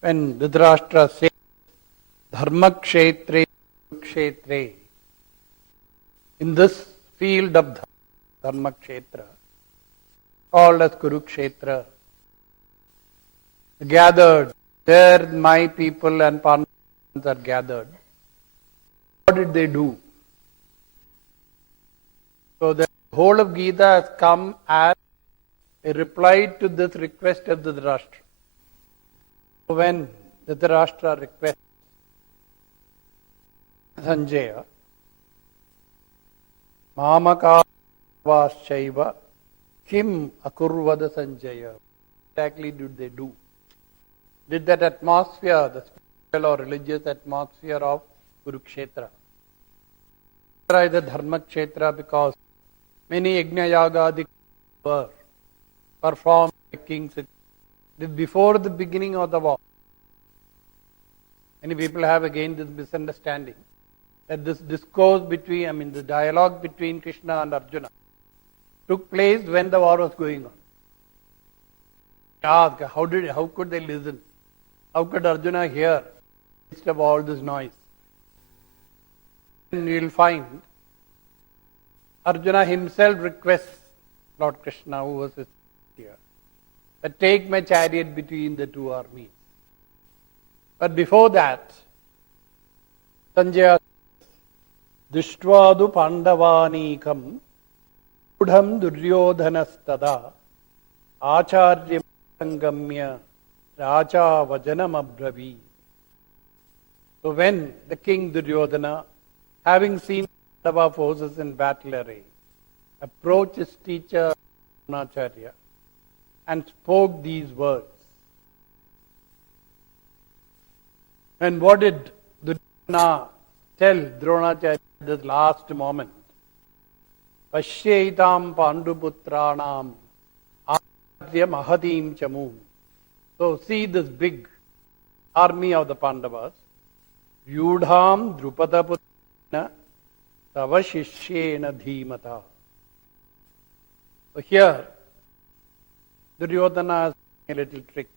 When Dhritarashtra says, Dharmakshetra, Kurukshetra, in this field of Dharmakshetra, called as Kurukshetra, gathered, there my people and Pandavas are gathered. What did they do? So the whole of Gita has come as a reply to this request of Dhritarashtra. So when Dhritarashtra requests Sanjaya, Mamaka Vaschaiva, Kim Akurvada Sanjaya. Exactly did they do? Did that atmosphere, the spiritual or religious atmosphere of Kurukshetra, the Dharmakshetra, because many Yajna Yagadi were performed by kings before the beginning of the war. Many people have again this misunderstanding that this discourse between, the dialogue between Krishna and Arjuna took place when the war was going on. Ask, how could they listen? How could Arjuna hear instead of all this noise? And you will find Arjuna himself requests Lord Krishna, who was here, that take my chariot between the two armies. But before that, Sanjaya says, Dishtvadu Pandavanikam Udham Duryodhanastada Acharya Sangamya Raja Vajanam Abhravi. So when the king Duryodhana, having seen Pandava forces in battle array, approached his teacher Dronacharya and spoke these words. And what did Duryodhana tell Dronacharya at this last moment? Pashyaitam Panduputranam Acharya Mahadim Chamu. So see this big army of the Pandavas. Vyudham Drupadaputrana Tava Shishyena Dhimata. So here, Duryodhana has a little trick.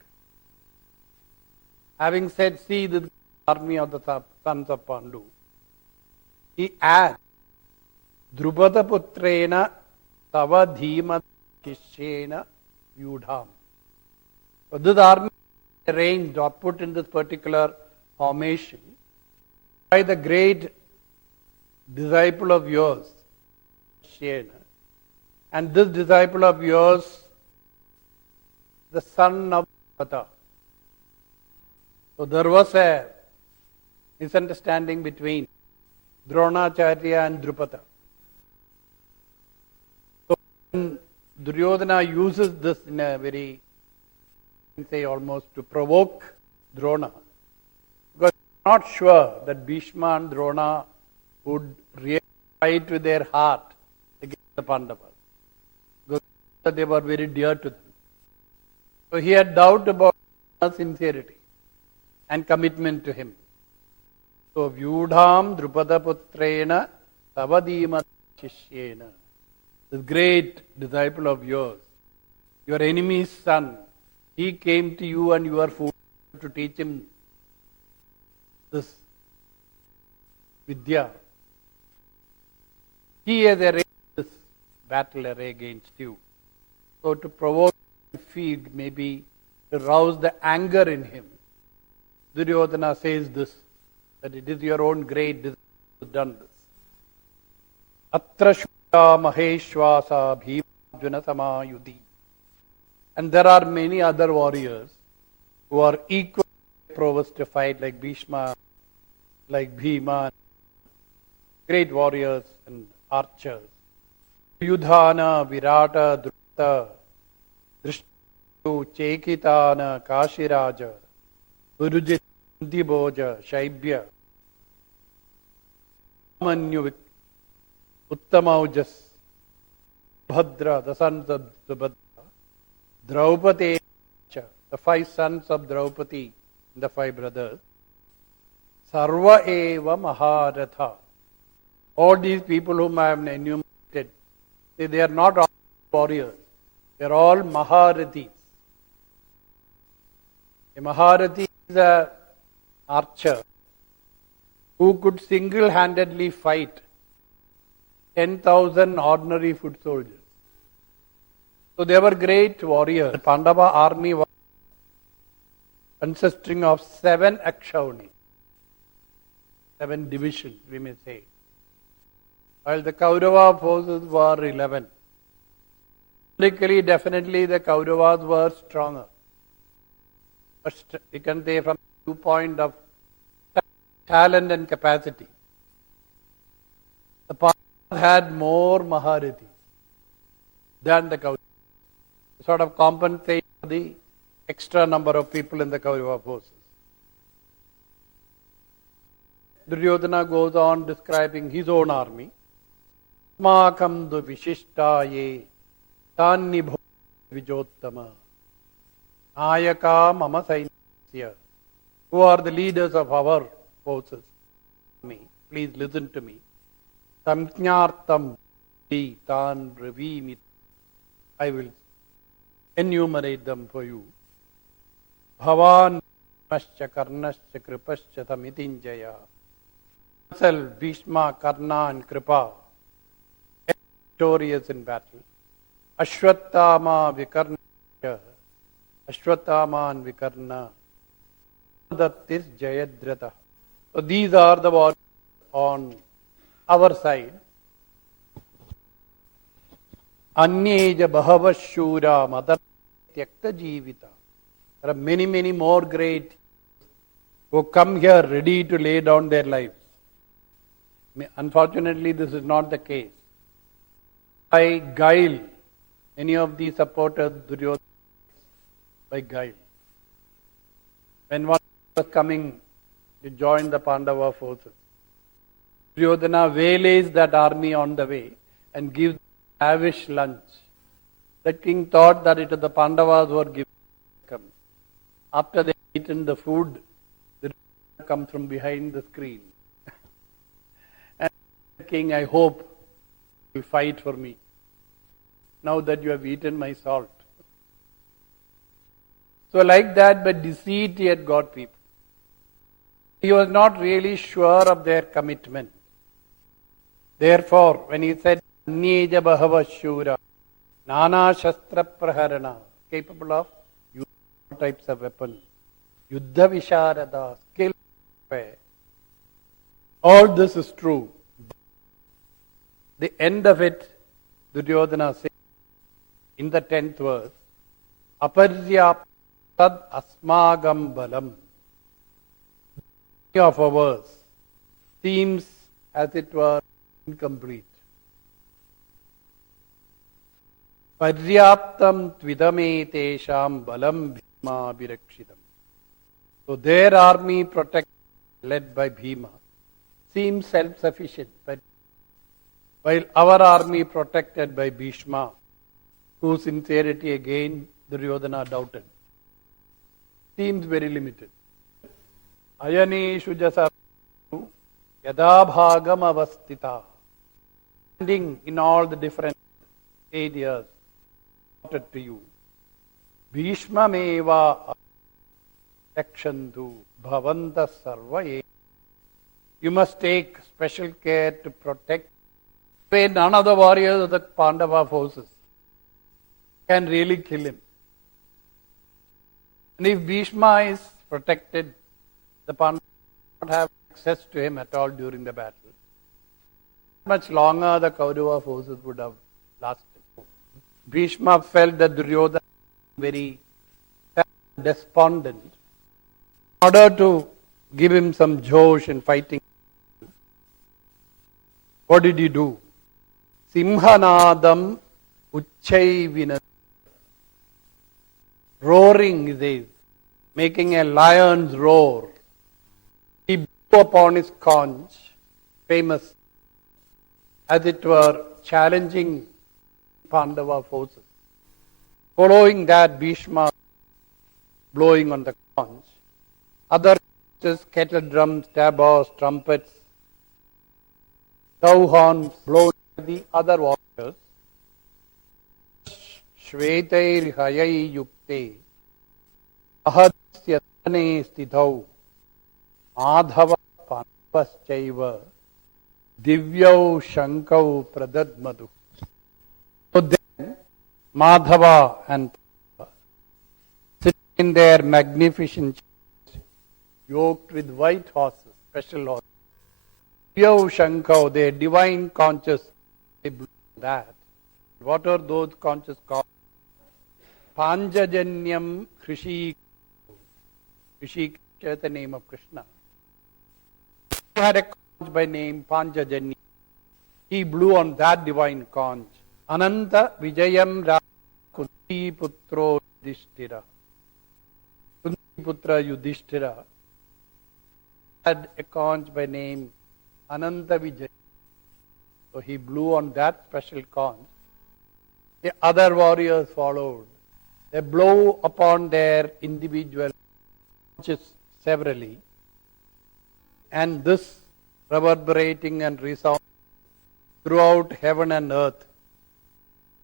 Having said, see the army of the sons of Pandu, he adds, Drupadaputrena Tava Dhimata Shishyena Vyudham. So this army is arranged or put in this particular formation by the great disciple of yours, Shena. And this disciple of yours, the son of Drupata. So there was a misunderstanding between Dronacharya and Drupata. So when Duryodhana uses this in a very, say almost to provoke Drona, because he is not sure that Bhishma and Drona would really fight with their heart against the Pandavas, because they were very dear to them. So he had doubt about sincerity and commitment to him. So Vyudham Drupadaputrena Tavadima Shishyena, this great disciple of yours, your enemy's son, he came to you and you are foolish to teach him this Vidya. He has arranged this battle array against you. So to provoke and feed, maybe to rouse the anger in him, Duryodhana says this, that it is your own great desire to have done this. Atra Shudha Maheshwasa Bhima Arjuna Samayudhi. And there are many other warriors who are equally prowess to fight, like Bhishma, like Bhima, great warriors and archers. Yudhana, Virata, Drupta, Drishtu, Chekitana, Kashiraja, Guruji, Diboja, Shaibhya, Manyu, Uttamaujas, Bhadra, the sons of Subhadra, Draupadi, the 5 sons of Draupadi, the 5 brothers, Sarva Eva Maharatha. All these people whom I have enumerated, they are not all warriors, they are all Maharathis. A Maharathi is The archer who could single-handedly fight 10,000 ordinary foot soldiers. So they were great warriors. The Pandava army was consisting of 7 Akshauni, 7 divisions, we may say, while the Kaurava forces were 11. Politically, definitely the Kauravas were stronger. But we can say from the viewpoint of talent and capacity, the Pandavas had more Maharathis than the Kauravas. Sort of compensate for the extra number of people in the Kaurava forces. Duryodhana goes on describing his own army. Asmakam du vishishtaye tanni bho vijottama ayaka mama sainyasya. Who are the leaders of our forces? Please listen to me. Samjnartam tan bravimit. I will enumerate them for you. Bhavan Mascha Karnascha Kripascha Tamitinjaya. Myself, Bhishma, Karna and Kripa, victorious in battle. Ashwatthama Vikarna, Ashwatthama and Vikarna. That is Jayadratha. So these are the warriors on our side. Anyeja Bahavashura Madar Tyakta Jivita. There are many, many more great who come here ready to lay down their lives. Unfortunately, this is not the case. By guile, many of these supporters Duryodhana by guile. When one was coming to join the Pandava forces, Duryodhana waylays that army on the way and gives lavish lunch. The king thought that it was the Pandavas who were giving. After they had eaten the food, the come from behind the screen. And the king, I hope you will fight for me, now that you have eaten my salt. So like that, by deceit he had got people. He was not really sure of their commitment. Therefore, when he said, Anyeja Bahava Shura, Nana Shastra Praharana, capable of using all types of weapons, Yuddha Visharada, skill, all this is true. The end of it, Duryodhana says in the 10th verse, Aparyaptad Asmagam Balam. Of ours seems as it were incomplete. Paryaptam tvidame tesham balam bhima birakshitam. So their army protected, led by Bhima, seems self-sufficient. But while our army protected by Bhishma, whose sincerity again Duryodhana doubted, seems very limited. Ayaneshu jasa yada bhagam avastita. Standing in all the different areas to you. Bhishma meva akshantu bhavanta sarva. You must take special care to protect. None of the warriors of the Pandava forces can really kill him. And if Bhishma is protected, the Pandavas do not have access to him at all during the battle. Much longer the Kaurava forces would have lasted. Bhishma felt that Duryodhana was very despondent. In order to give him some josh in fighting, what did he do? Simhanadam Uchchaivina. Roaring, he says, making a lion's roar. He blew upon his conch, famous, as it were, challenging Pandava forces. Following that, Bhishma blowing on the conch. Other kettle drums, tabors, trumpets, cow horns blown by the other warriors. Shvetair hayai yukte ahadasya Sasane Stithau Madhava Pandavaschaiva Divyau Shankau Pradadmadu. So then Madhava and Pandava sitting in their magnificent chairs, yoked with white horses, special horses. Divyau Shankau, their divine conscious, they blew that. What are those conscious called? Panjajanyam Krishi. Krishi is the name of Krishna. He had a conch by name Panjajanya. He blew on that divine conch. Ananta Vijayam Ra Kunti Putro Yudhishthira. Kunti Putra Yudhishthira had a conch by name Ananta Vijay. So he blew on that special conch. The other warriors followed. They blow upon their individual conches severally. And this reverberating and resounding throughout heaven and earth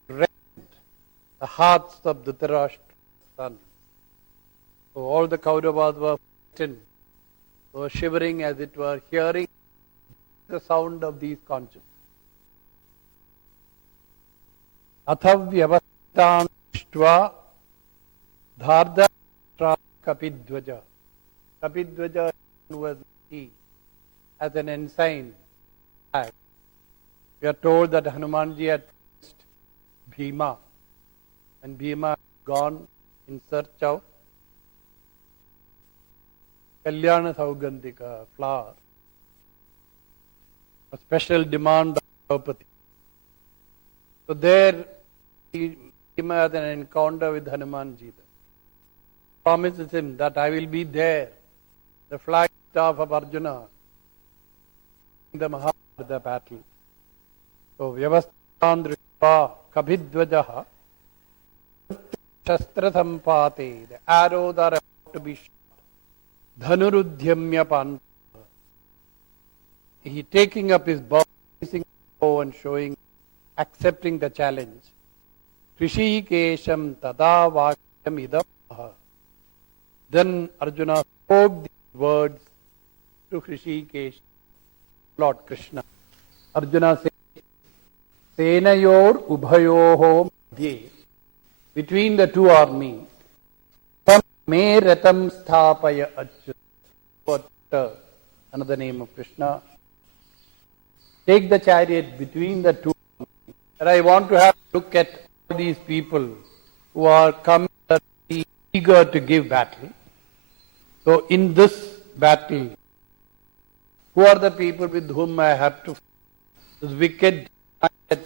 rent the hearts of Dhritarashtra's son. So all the Kauravas were frightened, were shivering as it were, hearing the sound of these conches. Athavyavastan Ishtva Dhritarashtra Kapidvaja. Kapidvaja was he as an ensign. We are told that Hanumanji had faced Bhima, and Bhima had gone in search of Kalyana Saugandhika flower, a special demand of Draupadi. So there Bhima had an encounter with Hanumanji. Promises him that I will be there, the flag staff of Arjuna, in the Mahabharata battle. So Vyavasthan Drishva Kabhidvajaha Shastra Sampate, the arrows are about to be shot. Dhanurudhyamya Pandava. He taking up his bow, facing the bow and showing, accepting the challenge. Krishikesham tada vakyam idam. Then Arjuna spoke these words to Krishikesh, Lord Krishna. Arjuna said, Senayor Ubhayoho Madhye, between the two armies, Tam me ratam sthapaya achyut. What another name of Krishna? Take the chariot between the two armies. And I want to have a look at all these people who are coming eager to give battle. So in this battle, who are the people with whom I have to fight? This wicked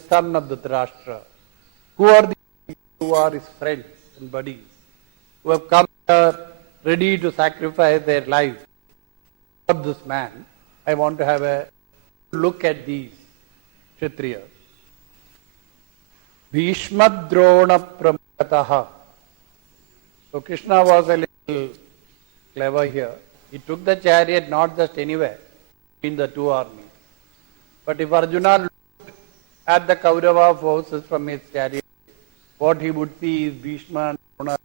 son of Dhritarashtra. Who are the people who are his friends and buddies, who have come here ready to sacrifice their lives for this man? I want to have a look at these Kshatriyas. Bhishma Drona Pramataha. So Krishna was a little clever here. He took the chariot not just anywhere between the two armies. But if Arjuna looked at the Kaurava forces from his chariot, what he would see is Bhishma and Drona.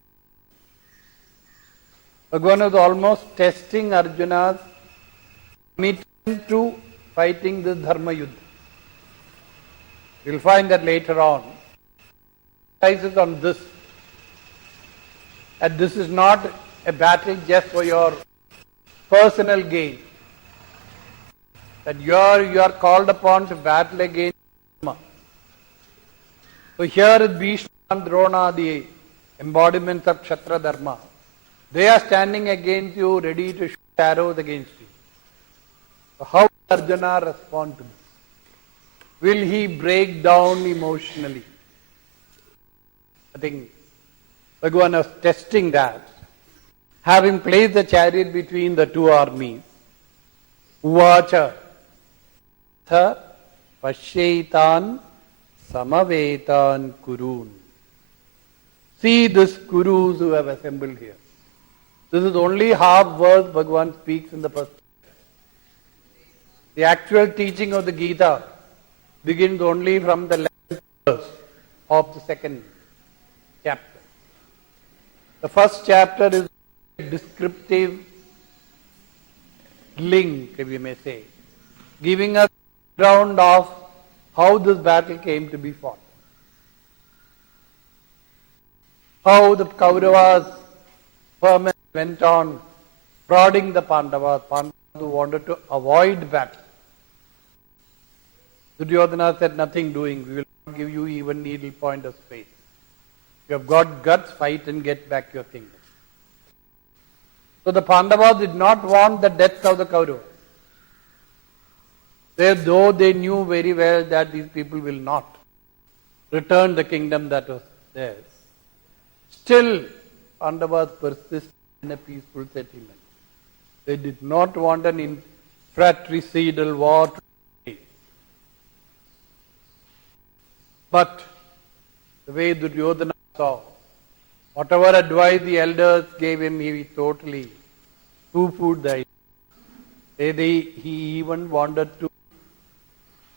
Bhagavan was almost testing Arjuna's commitment to fighting this Dharma Yuddha. You'll find that later on. Emphasizes on this. And this is not a battle just for your personal gain. That you are called upon to battle against Dharma. So here is Bhishma and Drona, the embodiments of Kshatriya Dharma. They are standing against you, ready to shoot arrows against you. So how will Arjuna respond to this? Will he break down emotionally? I think Bhagavan was testing that. Having placed the chariot between the two armies, Uvacha Tha Pashyaitan Samavetan Kurun. See this Kurus who have assembled here. This is only half verse Bhagavan speaks in the first. The actual teaching of the Gita begins only from the 11th verse of the second chapter. The first chapter is descriptive link, if you may say, giving us a background of how this battle came to be fought. How the Kauravas went on prodding the Pandavas, who wanted to avoid battle. Duryodhana said, nothing doing, we will not give you even needle point of space. You have got guts, fight and get back your kingdom. So the Pandavas did not want the death of the Kauravas. Though they knew very well that these people will not return the kingdom that was theirs, still Pandavas persisted in a peaceful settlement. They did not want an fratricidal war to take. But the way Duryodhana saw, whatever advice the elders gave him, he totally poo-pooed the idea. He even wanted to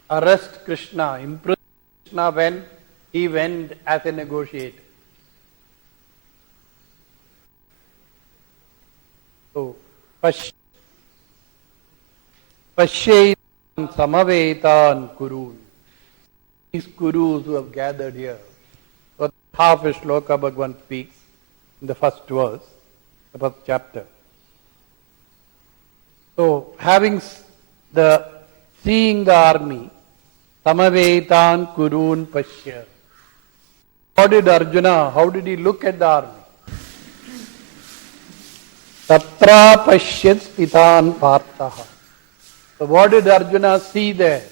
arrest Krishna, imprison Krishna when he went as a negotiator. So, Pashyetan Samavetan Kurun. These Kurus who have gathered here. So half a shloka Bhagavan speaks in the first verse, the first chapter. So, seeing the army, Samavetan Kurun Pashya. How did Arjuna, how did he look at the army? Tatra Pashyat Spitan Parthaha. So what did Arjuna see there?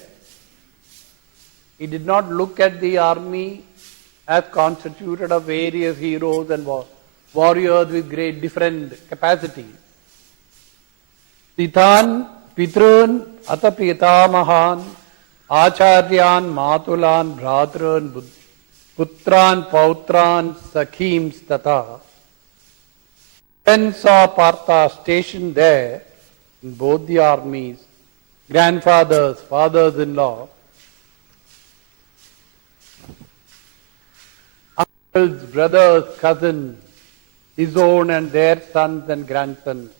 He did not look at the army as constituted of various heroes and warriors with great different capacities. Titan, Pitrun, Atapitamahan, Acharyan, Matulan, Bhratran, Putran, Pautran, Sakhims, Tata. Then saw Partha stationed there in both the armies, grandfathers, fathers-in-law, uncles, brothers, cousins, his own and their sons and grandsons,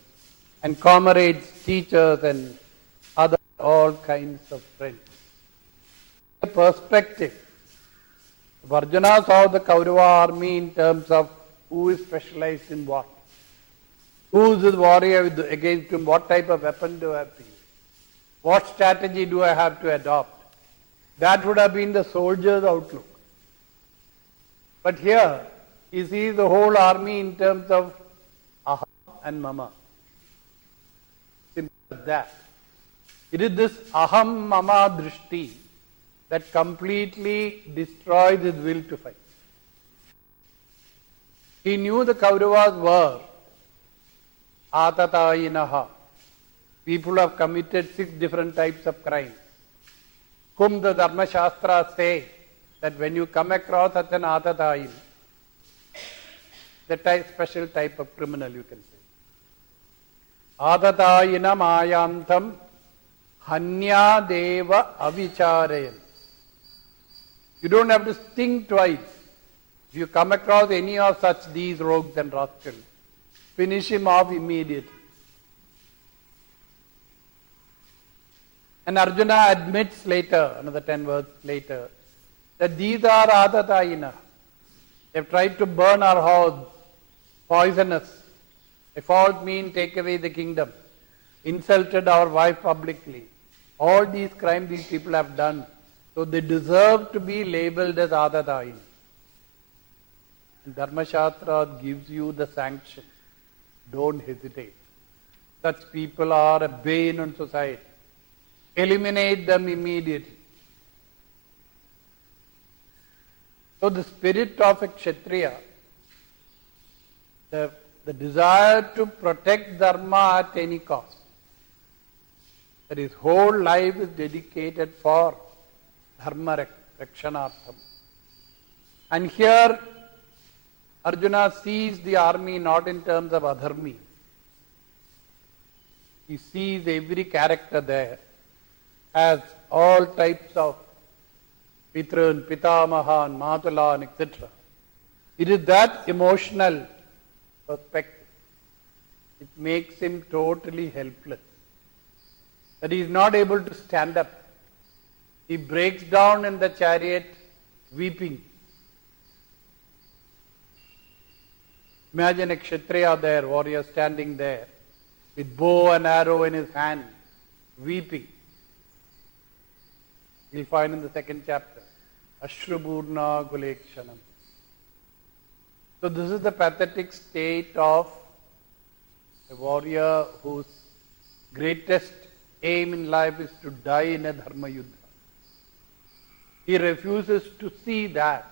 and comrades, teachers, and other all kinds of friends. The perspective. Arjuna saw the Kaurava army in terms of who is specialized in what. Who is the warrior against him? What type of weapon do I have to use? What strategy do I have to adopt? That would have been the soldier's outlook. But here, he sees the whole army in terms of aham and mama. Simple as that. It is this aham mama drishti that completely destroys his will to fight. He knew the Kauravas were atatayinaha. People have committed 6 different types of crimes. Whom the Dharmakshetra say that when you come across such an atatayin, the special type of criminal you can say. Atatayina mayantam hanya deva avicharayan. You don't have to think twice. If you come across any of such these rogues and rascals, finish him off immediately. And Arjuna admits later, another 10 verses later, that these are atatayina. They've tried to burn our house, poison us. A false mean take away the kingdom, insulted our wife publicly. All these crimes these people have done. So they deserve to be labeled as atatayina. Dharmakshetra gives you the sanction. Don't hesitate. Such people are a bane on society. Eliminate them immediately. So the spirit of a Kshatriya, the desire to protect Dharma at any cost, that his whole life is dedicated for Dharma Rakshanartham. And here Arjuna sees the army not in terms of adharmi. He sees every character there as all types of Pitran, Pitamahan, Matulan, etc. It is that emotional perspective. it makes him totally helpless. That he is not able to stand up. He breaks down in the chariot weeping. Imagine a Kshatriya there, warrior standing there, with bow and arrow in his hand, weeping. We'll find in the second chapter, Ashruburna Gulekshanam. So this is the pathetic state of a warrior whose greatest aim in life is to die in a dharma yuddha. He refuses to see that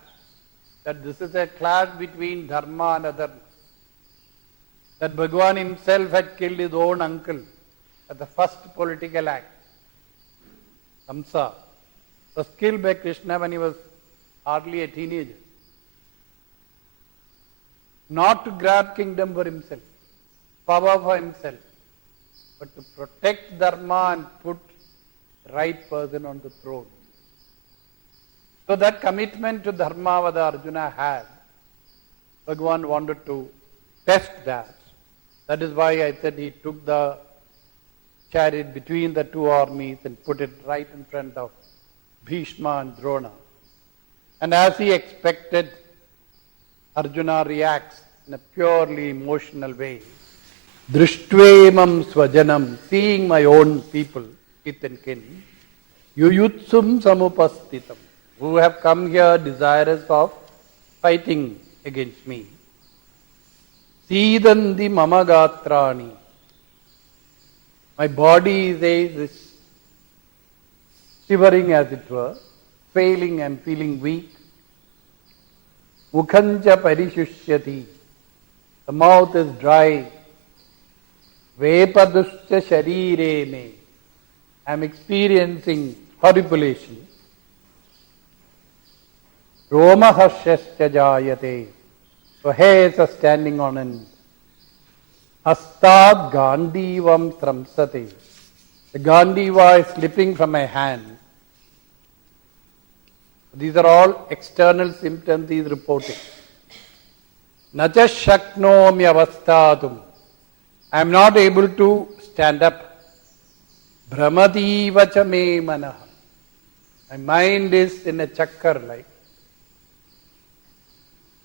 this is a clash between dharma and adharma. That Bhagavan himself had killed his own uncle at the first political act. Kamsa was killed by Krishna when he was hardly a teenager. Not to grab kingdom for himself, power for himself, but to protect dharma and put the right person on the throne. So that commitment to dharma what Arjuna had, Bhagavan wanted to test that. That is why I said he took the chariot between the two armies and put it right in front of Bhishma and Drona. And as he expected, Arjuna reacts in a purely emotional way. Drishtvaimam swajanam, seeing my own people, kith and kin, yuyutsum samupastitam, who have come here desirous of fighting against me. Sidandi mama gatrani, my body is shivering as it were, failing and feeling weak. Mukhancha parishusyati, the mouth is dry. Vepaduscha sharirene, I am experiencing horripilation. Romahashascha jayate, so hairs are standing on end. Astad gandivam tramsate, the gandiva is slipping from my hand. These are all external symptoms he is reporting. Nacha shaknomi avasthatum, I am not able to stand up. Brahmati vacha me manaha, my mind is in a chakkar like.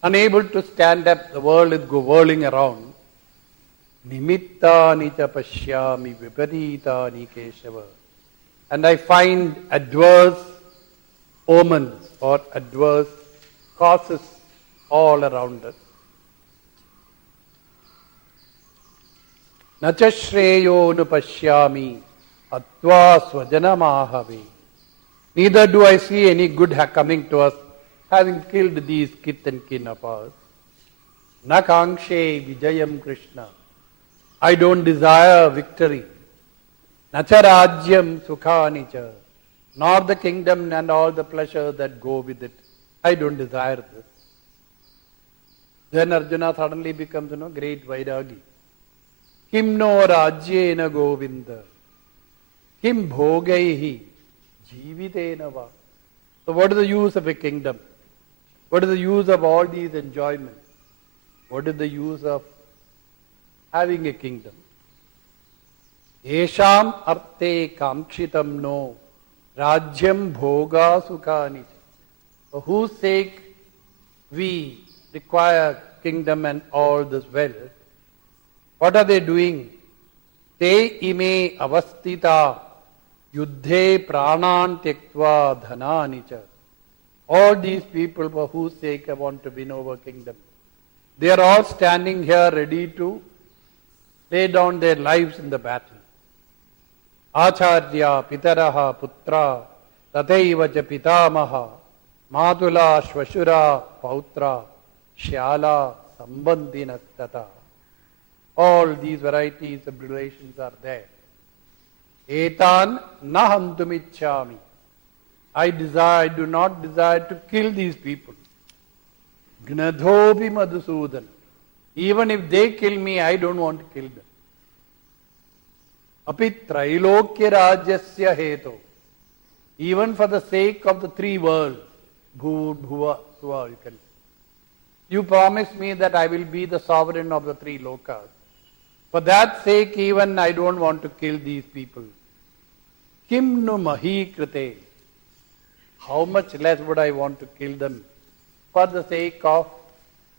Unable to stand up, the world is whirling around. Nimittani cha pashyami viparitani keshava. And I find adverse omens or adverse causes all around us. Nacha shreyo nupashyami atva swajanamahave. Neither do I see any good coming to us, having killed these kith and kin of ours. Na kangshe vijayam Krishna, I don't desire victory. Nacha rajyam sukhanicha, nor the kingdom and all the pleasures that go with it. I don't desire this. Then Arjuna suddenly becomes great Vairagi. Kim no rajyena govinda, kim bhogaihi jivitena va. So what is the use of a kingdom? What is the use of all these enjoyments? What is the use of having a kingdom? Esham arte kamkshitam no rajyam bhoga sukhani. For whose sake we require kingdom and all this wealth? What are they doing? Te ime avastita yuddhe pranan tektva dhananicha. All these people for whose sake I want to win over kingdom. They are all standing here ready to lay down their lives in the battle. Acharya, pitaraha, putra, tathaiva cha pitamaha, matula, shvashura, pautra, shyala, sambandhina tata. All these varieties of relations are there. Etan nahantumichhami. I do not desire to kill these people. Gnadhopi madhusudana. Even if they kill me, I don't want to kill them. Api trailokya rajyasya heto. Even for the sake of the three worlds, bhu, bhuva, suva, you can. You promise me that I will be the sovereign of the three lokas. For that sake, even I don't want to kill these people. Kim nu mahi krite. How much less would I want to kill them for the sake of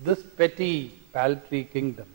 this petty, paltry kingdom?